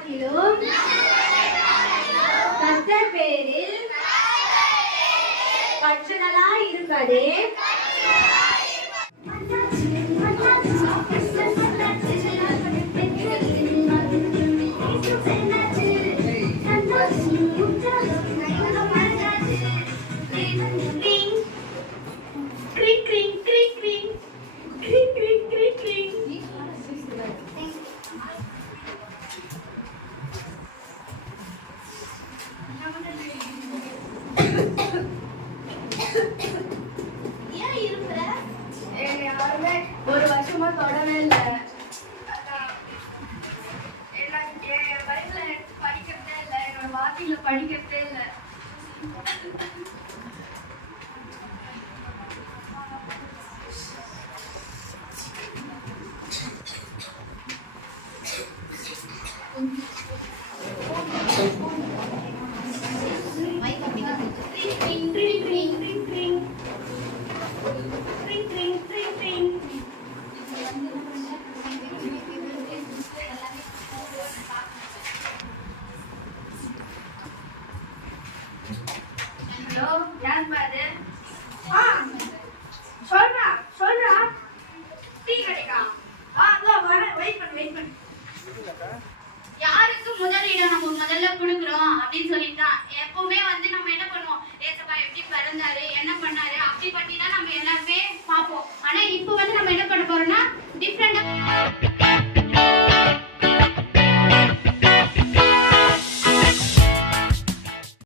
காட்டிலும் கர்த்தர் பேரில் பற்றுதலாய் இருப்பதே ஒரு வருஷமா தொடவே இல்லை. படிக்கிறதே இல்லை, என்னோட வாக்கில படிக்கிறதே இல்லை. யாருக்கு முதலிடம் நம்ம முதல்ல கொடுக்குறோம் அப்படின்னு சொல்லிட்டான். எப்பவுமே நம்ம என்ன பண்ணுவோம், ஏசப்பா எப்படி பிறந்தாரு, என்ன பண்ணாரு, அப்படி பத்தி தான் நம்ம எல்லாருமே பார்ப்போம். ஆனா இப்போ நம்ம என்ன பண்ண போறோம்னா டிஃப்ரெண்டா